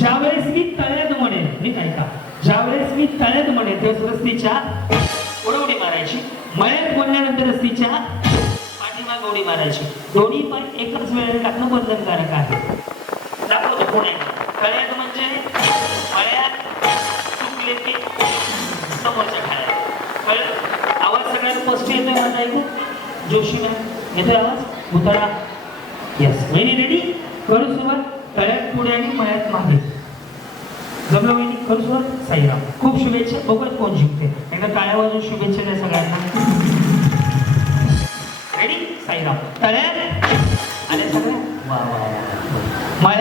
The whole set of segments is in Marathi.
ज्यावेळेस मी तळ्यात म्हणेन मी काय का ज्यावेळेस मी तळ्यात म्हणेन तेव्हा रस्तीच्या उडवडी मारायची. मळ्यात बोलल्यानंतर रस्तीच्या पाठीमाग उडी मारायची. दोन्ही पण एकाच वेळेला टाकणं बंधनकारक आहे दाखवतो पुणे तळ्यात म्हणजे मळ्यात चुकले की समोरच्या खाल्या कळलं? आवाज सगळ्यात स्पष्ट येतोय माझा ऐकू जोशी मॅम येतोय आवाज? उतारा. येस मैनी रेडी करू सुरुवात. तळ्यात पुढे आणि मळ्यात मागे. जमलं वहिनी करू साईराम. खूप शुभेच्छा. बघूयात कोण जिंकते. एकदा टाळ्या वाजून शुभेच्छा द्या सगळ्यांना. रेडी साईराम. तळ्या आले सगळ्या वा वा वा.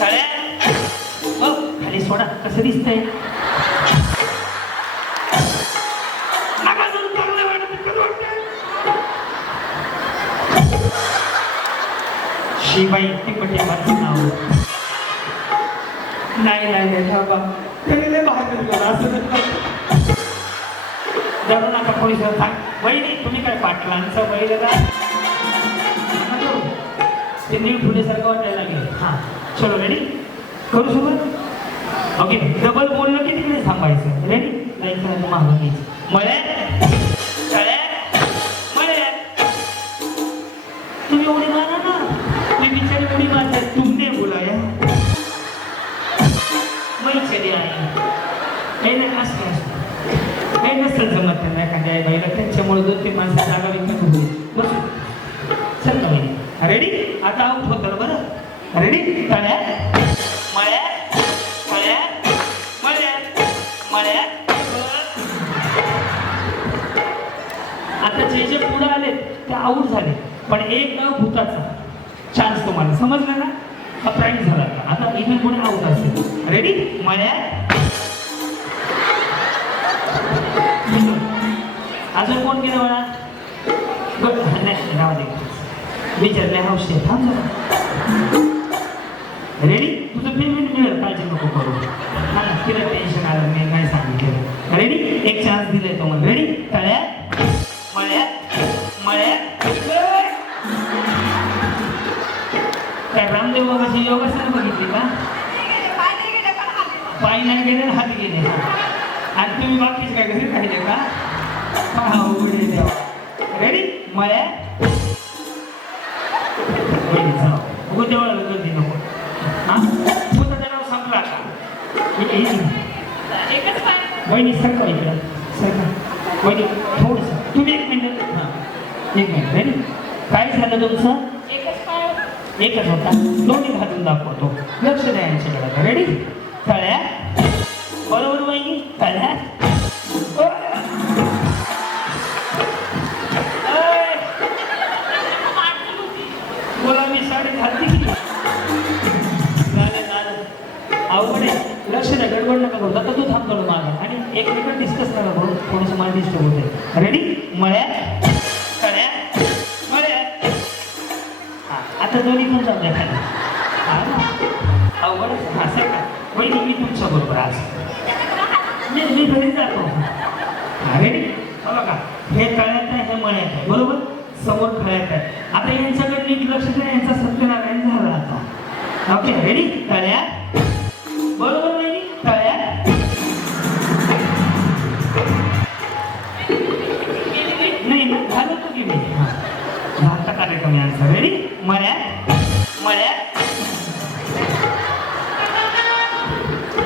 तळ्या बघ हो, खाली सोडा. कसं दिसतंय? शिवाई चांगलं पटे माझं नाव. नाही नाही नाही बाबा त्याने लय बाहेर गेलो असं. जरा नका कोणी सांग. वहिनी तुम्ही काय पाटलांचं बैलला ते नीट फुलेसारखं वाटायला लागले. हां. चलो रेडी करू सुरुवात? ओके डबल बोललं की तिकडे थांबायचं? रेडी लाईन मागं घ्यायचं मळ्यात तळ्यात मळ्यात तुम्ही उडी मारा ना. तुम्ही बिचारे उडी मारताय तुमने मैं चले नाही असं. काही नसतं जमत त्यांना एखाद्या आई बाईला त्यांच्यामुळे दोन तीन माणसं जागा विकत होती बस. चल ना रेडी आता आऊट होतं बरं? रेडी तळ्या? मळ्या? मळ्या? मळ्या? मळ्या? आता जे जे पुढे आले ते आऊट झाले. पण एक नाव भूताचा. चान्स तुम्हाला. समजलं ना? हा प्राईम झाला. आता. इमेल कोणी आऊट असेल? रेडी मळ्या अजून कोण गेलं मला बरं, दे. विचारले हौशी आहे. थांब रेडी तुझं पेमेंट मिळेल काळजी नको करू. हा तिला टेन्शन आलं मी नाही सांगितलं. रेडी एक चान्स दिलाय तुम्हाला रेडी तळ्या मळ्या मळ्या रामदेव योगासन बघितली का? पाय नाही गेले हात गेले. आणि तुम्ही बाकीचे काय घरी राहिले का? उघडे देवा रेडी मळ्या? वहिनी गर्दी नको. हा? नाव संपला का एकच वहिनी सरका इकडं. सरका वहिनी थोडंसं. तुम्ही एक मिनिट. हां. एक मिनिट. रेडी काय झालं तुमचं? एकच होता दोन्ही घालून दाखवतो लक्ष द्या यांच्याकडे रेडी तळ्या बरोबर वहिनी तळ्या बोला मी साडी घातली की झालं झालं अवघड आहे लक्ष द्या गडबड नका करू आता तू थांब करू आणि एक मिनिट डिस्कस नका करू थोडंसं मला डिस्टर्ब होते रेडी मळ्यात दोन्ही पण जाऊ द्या. खाली अवघड असं का? वहिनी मी तुमच्या बरोबर आज. मी मी घरी जातो. अरे रेडी बघा. हे कळ्यात आहे हे मळ्यात आहे. बरोबर? समोर खळ्यात आहे. आता यांच्याकडे नीट लक्ष द्या. यांचा सत्यनारायण झाला आता. ओके रेडी तळ्यात. बरोबर रेडी तळ्यात. नाही ना झालं तो की मी हा. झालं कार्यक्रम यांचा. रेडी मळ्यात? मळ्यात?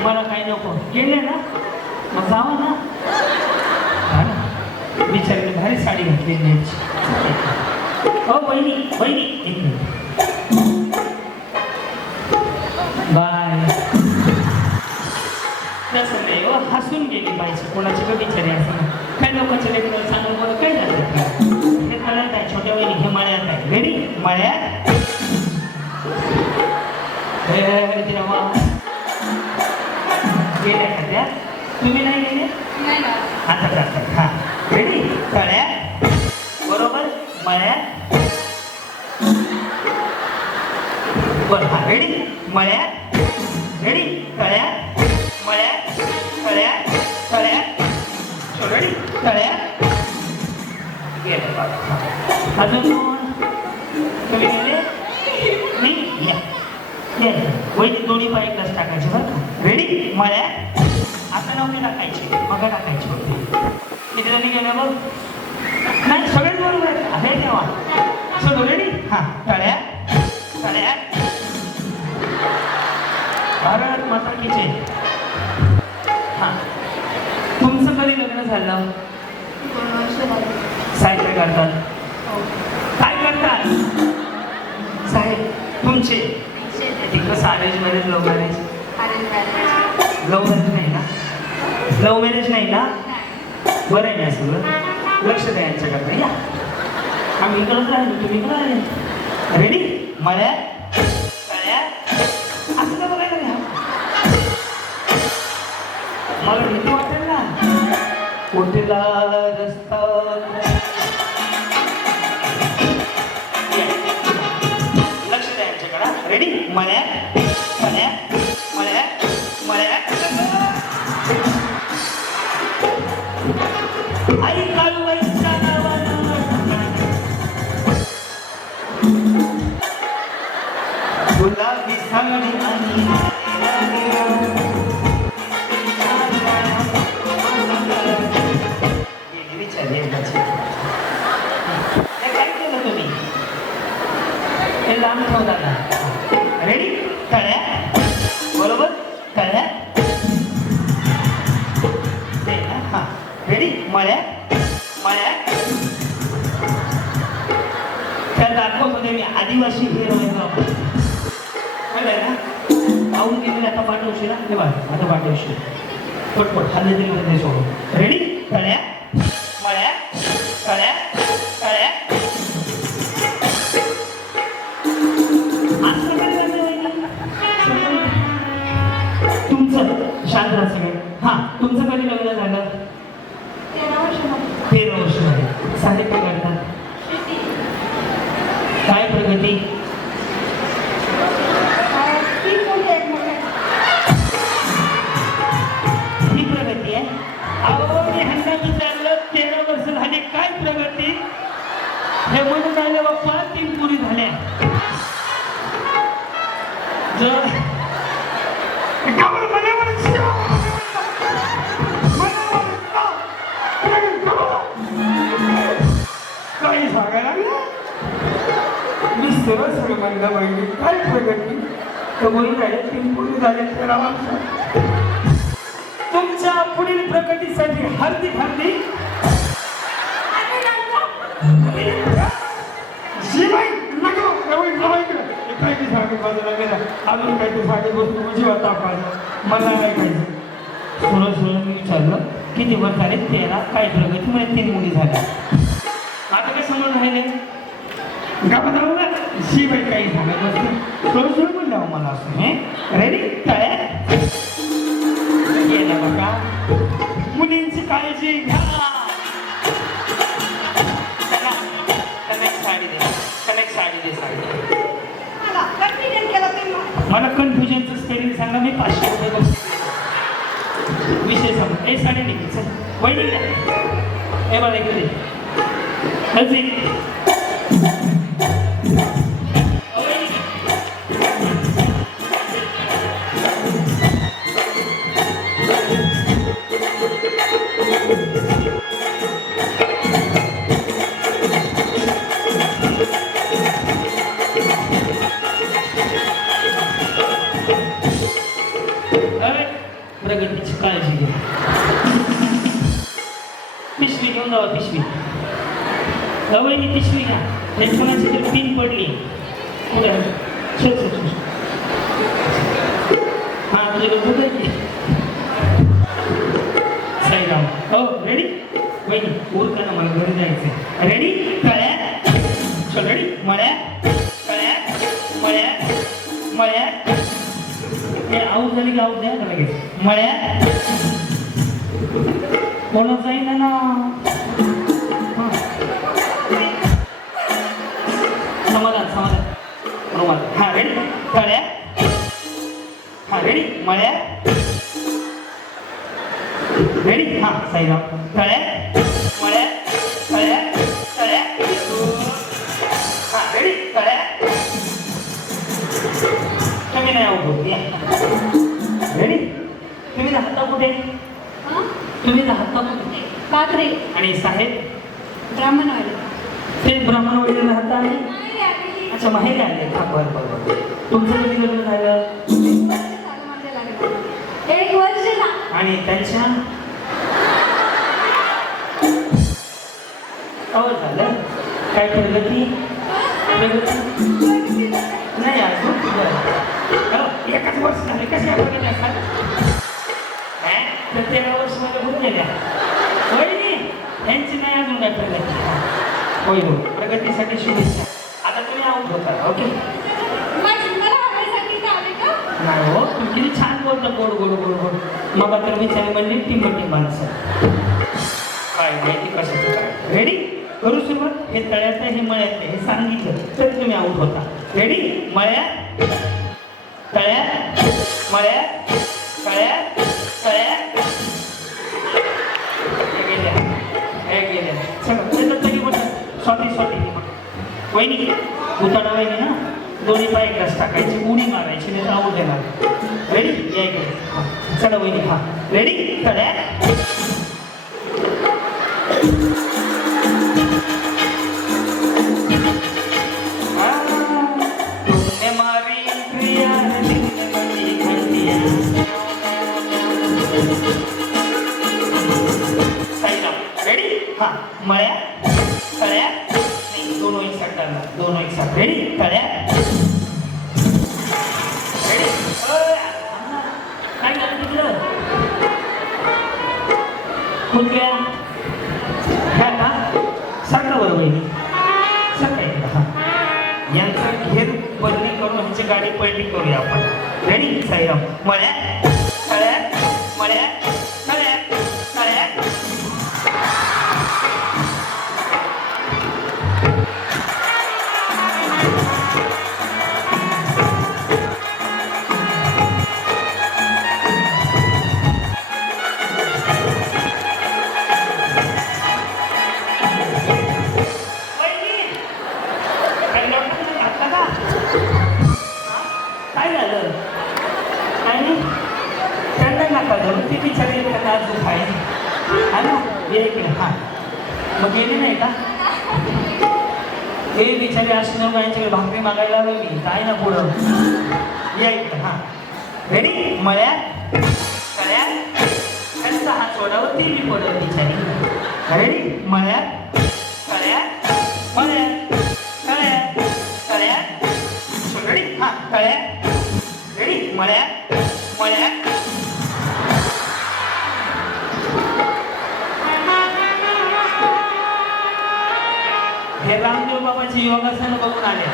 मला काही नको. गेले ना? मग जावा ना. हा बिचारीने भारी साडी घातली नेटची हो बहिणी बहिणी. बाय. तसं नाही हो हसून गेली पाहिजे कोणाची का बिचारी असं काही लोकांच्या तुम्ही नाही ना. आता जातात हा रेडी तळ्यात बरोबर? मळ्यात बरं हा रेडी मळ्यात रेडी तळ्यात मळ्यात तळ्यात तळ्यात रेडी तळ्यात गेले. अजून? तुम्ही गेले नाही? या. दोन्ही पाय एकदाच टाकायचे बरं का. रेडी मळ्या? आता नव्हते टाकायचे मग टाकायचे होते. किती जणी गेल्या बघ. नाही सगळेच बरोबर आहे तेव्हा सगळं रेडी हां टाळ्या टाळ्या भारत माता की जय. हां. तुमचं कधी लग्न झालं? काय करतात. काय करतात? साहेब तुमचे? शेती ते कसं arrange marriage. Love marriage love love marriage नाही ना बरं आहे ना सगळं लक्ष द्या यांच्याकडे या. आम्ही इकडंच राहिलो तुम्ही इकडं राहिले. रेडी मळ्या असं का बघायला घ्या मला भीती वाटेल ना कुठला मळ्या मळ्या त्या दाखवतो मी आदिवासी हिरो धन्यवाद आता पाठवशील पटपट हल्ले दिले मध्ये सोडून रेडी कळ्या? मळ्या तळ्या तळ्या तुमचं शांत राहा सगळे. हां तुमचं कधी लग्न झालं? तेरा वर्ष तेरा वर्ष झाले. साडे सरळ सरळ म्हणलं पाहिजे काय प्रगती तर म्हणून राहिले तीन पुरी झाले तर वर्ष तुमच्या पुढील प्रगतीसाठी हार्दिक हार्दिक. शिवाय काय ते बाजूला गेला. अजून काही ते सांगत बसतो म्हणजे वाटा पाहिजे मला नाही खायचं थोडं थोडं मी विचारलं किती वर्ष झाले तेरा काय प्रगती? म्हणजे तीन मुली झाल्या. आता काय समोर राहिले गावात जी ना शिवाय काही सांगत बसतो थोडं थोडं मला असं हे रेडी? तयार? गेलं बघा मुलींची काळजी घ्या साडी दे साडी दे मला कन्फिडंट मला कन्फ्युजनचं स्पेलिंग सांगा मी पाचशे रुपये विषय सांगा ए साडी निघी चल वहिनी हे ए मला इकडे. अवयनी पिशवी घ्या हे कोणाची तरी पिन पडली. हा तुझ्याकडे दूध साईराम. हो रेडी वहिनी उर का ना मला घरी जायचं रेडी कळ्या? चल रेडी मळ्या? कळ्या? मळ्या? मळ्या? हे आऊट झाली की आऊट द्या का लगेच? मळ्या? कोणाच जाईन ना साईराम कळ्या मळ्या कळ्या हा रेडी? कमी तुम्ही नाही होत या. रेडी? तुम्ही राहता कुठे? हा? तुम्ही राहता कुठे? बाकरे आणि साहेब? ब्राह्मणवाले ते ब्राह्मणवाडीला राहता आधी अच्छा माहेर आले हा बरं बरं तुमचं कधी लग्न झालं? एक वर्ष. आणि त्यांच्या? अहो झालं. काय प्रगती प्रगती नाही अजून. अहो, एकच वर्ष झाले. कशा प्रगती असतात? तर तेरा वर्ष मला होऊन गेल्या वहिनी यांची नाही अजून काय प्रगती होय हो प्रगतीसाठी शुभेच्छा. आता तुम्ही आऊट होता ओके? का? नाही हो तुम्ही किती छान बोलता. गोड गोड गोड गोड. मग तर विचार म्हणजे टिंबटी माणसं. काय माहिती कशाचं काय. रेडी करू सुरुवात? हे तळ्याचं हे मळ्याचं हे सांगितलं तर तुम्ही आऊट होता. रेडी मळ्यात तळ्यात मळ्यात तळ्यात तळ्यात. गेल्या हे गेल्या सगळं तरी म्हटलं स्वती स्वती वहिनी उतारा वहिनी ना दोन्ही पाय एकदाच टाकायची उडी मारायची नाही आऊट देणार रेडी या इकडे. हां चला वहिनी हां. रेडी तळ्यात. मळ्या तळ्या नाही दोन एक साठ टाकला दोन एक साठ. रेडी तळ्या. रेडी काय झालं तिकडं? कुठल्या? ह्या का सांगा बरं वहिनी. सांगा यांचं घेर बदली करून ह्यांची गाडी पहिली करूया आपण. रेडी साईराम? मळ्या तळ्या मळ्या. काय झालं? आणि त्यांना नका धरून ती बिचारी त्यांना आज दुखाय हा ना? इकडे. हा. मग गेली नाही का? हे बिचारी असणार यांच्याकडे भाकरी मागायला आलो मी काय ना पुढं. या इकडे. हा. रेडी मळ्यात? तळ्यात त्यांचा हात सोडावं ती मी पडत बिचारी. रेडी मळ्यात? तळ्यात मळ्यात? तळ्यात तळ्यात रेडी हां. तळ्यात मळ्यात मळ्यात हे रामदेव बाबाचे योगासन बघून आले.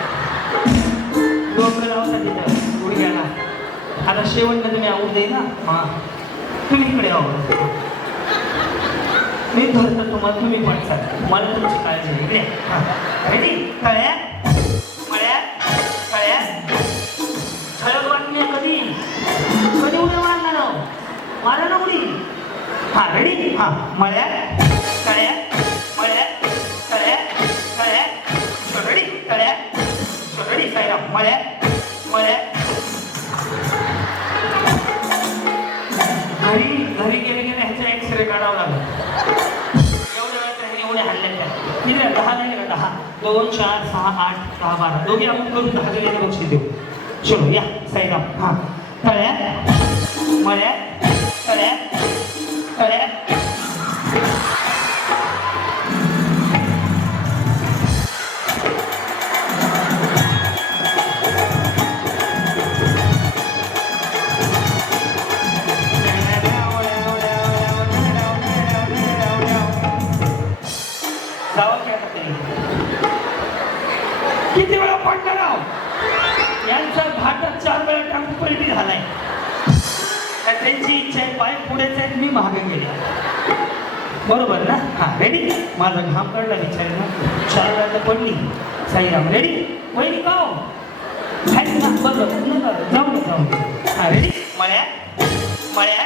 डोकं लावता तिथं गुडघ्याला. आता शेवटनं तुम्ही आवड दे ना. हा तुम्ही इकडे आवड मी धरतो तुम्हाला तुम्ही पण मला तुमची काळजी आहे. इकडे. हा. रेडी तळ्यात हा मळ्या कळ्या मळ्या कळ्या कळ्या रेडी कळ्या रेडी साईराम मळ्या मळ्या घरी घरी गेले गेले ह्याचा एक्सरे काढावा लागला. एवढ्या वेळात ह्याने एवढे हल्ले काय? किती दहा नाही का दहा. दोन चार सहा आठ सहा बारा. दोघे आपण करून दहा जणांना बक्षीस देऊ. चलो या साईराम हा. कळ्या मळ्या कळ्या कळ्या किती वेळा पडणार आहो यांचा घाटात चार वेळा टाकून पलटी झालाय. तर त्यांची इच्छा आहे पाय पुढेच आहेत मी मागे गेले. बरोबर ना? हा रेडी माझा घाम काढला विचार ना चार वेळा तर पडली. साईराम रेडी वहिनी का बरोबर. जाऊ जाऊ रेडी मळ्या मळ्या